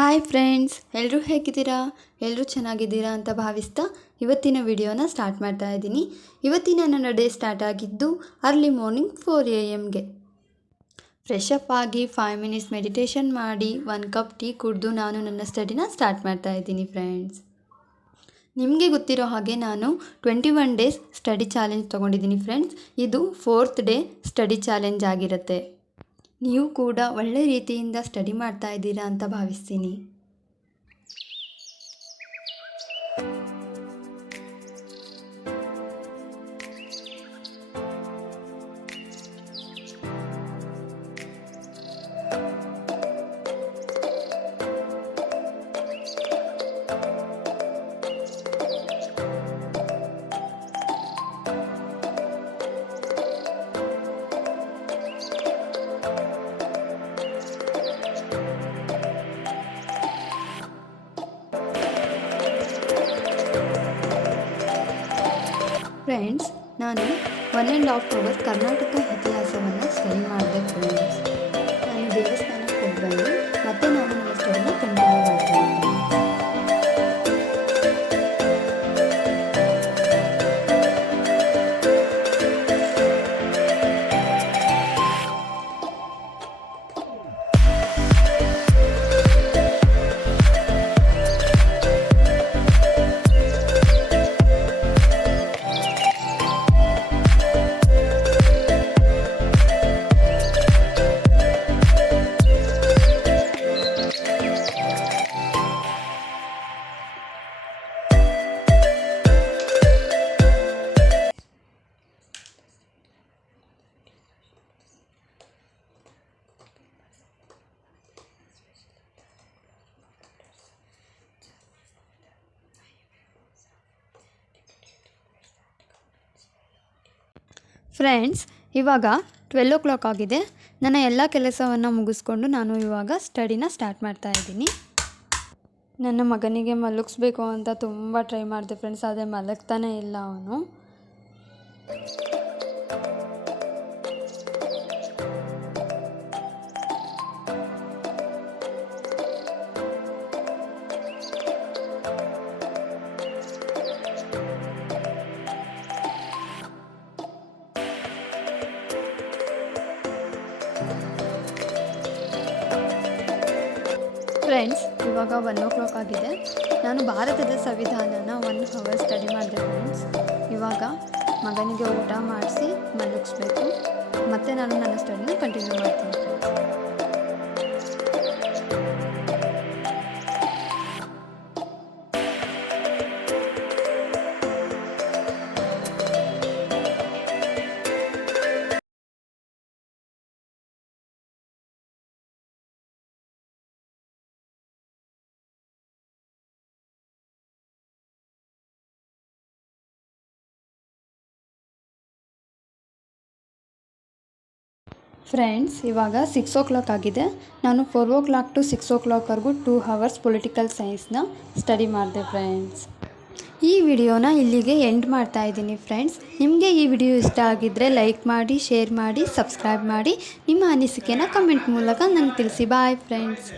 Hi friends, ಎಲ್ಲರೂ ಹೇಗಿದ್ದೀರಾ? ಎಲ್ಲರೂ ಚೆನ್ನಾಗಿದ್ದೀರಾ ಅಂತ ಭಾವಿಸ್ತಾ ಇವತ್ತಿನ ವಿಡಿಯೋನ ಸ್ಟಾರ್ಟ್ ಮಾಡ್ತಾ ಇದ್ದೀನಿ. ಇವತ್ತಿನ ನನ್ನ ಡೇ ಸ್ಟಾರ್ಟ್ ಆಗಿದ್ದು early morning 4 AM fresh up ಆಗಿ 5 ಮಿನಿಟ್ಸ್ ಮೆಡಿಟೇಷನ್ ಮಾಡಿ 1 ಕಪ್ ಟೀ ಕುಡಿದು ನಾನು ನನ್ನ ಸ್ಟಡಿನ ಸ್ಟಾರ್ಟ್ ಮಾಡ್ತಾ ಇದ್ದೀನಿ ಫ್ರೆಂಡ್ಸ್. ನಿಮಗೆ ಗೊತ್ತಿರೋ ಹಾಗೆ ನಾನು 21 ಡೇಸ್ ಸ್ಟಡಿ ಚಾಲೆಂಜ್ ತೊಗೊಂಡಿದ್ದೀನಿ ಫ್ರೆಂಡ್ಸ್. ಇದು 4th ಡೇ ಸ್ಟಡಿ ಚಾಲೆಂಜ್ ಆಗಿರುತ್ತೆ. ನೀವು ಕೂಡ ಒಳ್ಳೆ ರೀತಿಯಿಂದ ಸ್ಟಡಿ ಮಾಡ್ತಾ ಇದ್ದೀರಾ ಅಂತ ಭಾವಿಸ್ತೀನಿ. ಫ್ರೆಂಡ್ಸ್, ನಾನು 1.5 hours ಕರ್ನಾಟಕ ಇತಿಹಾಸವನ್ನು ಸ್ಟಡಿ ಮಾಡಿದೆ ಫ್ರೆಂಡ್ಸ್. ನಾನು ದೇವಸ್ಥಾನಕ್ಕೆ ಹೋಗಿ ಬಂದು ಮತ್ತೆ ನಾನು ನನ್ನ ಸ್ಟಡಿನ ಕಂಟಿನ್ಯೂ ಮಾಡ್ತಾ ಇದ್ದೀನಿ. ಫ್ರೆಂಡ್ಸ್, ಇವಾಗ 12 o'clock ಆಗಿದೆ. ನನ್ನ ಎಲ್ಲ ಕೆಲಸವನ್ನು ಮುಗಿಸ್ಕೊಂಡು ನಾನು ಇವಾಗ ಸ್ಟಡಿನ ಸ್ಟಾರ್ಟ್ ಮಾಡ್ತಾ ಇದ್ದೀನಿ. ನನ್ನ ಮಗನಿಗೆ ಮಲಗಿಸ್ಬೇಕು ಅಂತ ತುಂಬ ಟ್ರೈ ಮಾಡಿದೆ ಫ್ರೆಂಡ್ಸ್, ಆದರೆ ಮಲಗ್ತಾನೇ ಇಲ್ಲ ಅವನು. ಫ್ರೆಂಡ್ಸ್, ಇವಾಗ 1 o'clock ಆಗಿದೆ. ನಾನು ಭಾರತದ ಸಂವಿಧಾನನ 1 hour ಸ್ಟಡಿ ಮಾಡಿದೆ ಫ್ರೆಂಡ್ಸ್. ಇವಾಗ ಮಗನಿಗೆ ಊಟ ಮಾಡಿಸಿ ಮಲಗಿಸ್ಬೇಕು, ಮತ್ತು ನಾನು ನನ್ನ ಸ್ಟಡಿನ ಕಂಟಿನ್ಯೂ ಮಾಡ್ತೀನಿ ಫ್ರೆಂಡ್ಸ್. ಫ್ರೆಂಡ್ಸ್, ಇವಾಗ 6 o'clock ಆಗಿದೆ. ನಾನು 4 o'clock to 6 o'clockವರೆಗೂ 2 hours ಪೊಲಿಟಿಕಲ್ ಸೈನ್ಸ್ನ ಸ್ಟಡಿ ಮಾಡಿದೆ ಫ್ರೆಂಡ್ಸ್. ಈ ವಿಡಿಯೋನ ಇಲ್ಲಿಗೆ ಎಂಡ್ ಮಾಡ್ತಾ ಇದ್ದೀನಿ ಫ್ರೆಂಡ್ಸ್. ನಿಮಗೆ ಈ ವಿಡಿಯೋ ಇಷ್ಟ ಆಗಿದ್ದರೆ ಲೈಕ್ ಮಾಡಿ, ಶೇರ್ ಮಾಡಿ, ಸಬ್ಸ್ಕ್ರೈಬ್ ಮಾಡಿ. ನಿಮ್ಮ ಅನಿಸಿಕೆನ ಕಮೆಂಟ್ ಮೂಲಕ ನನಗೆ ತಿಳಿಸಿ. Bye friends.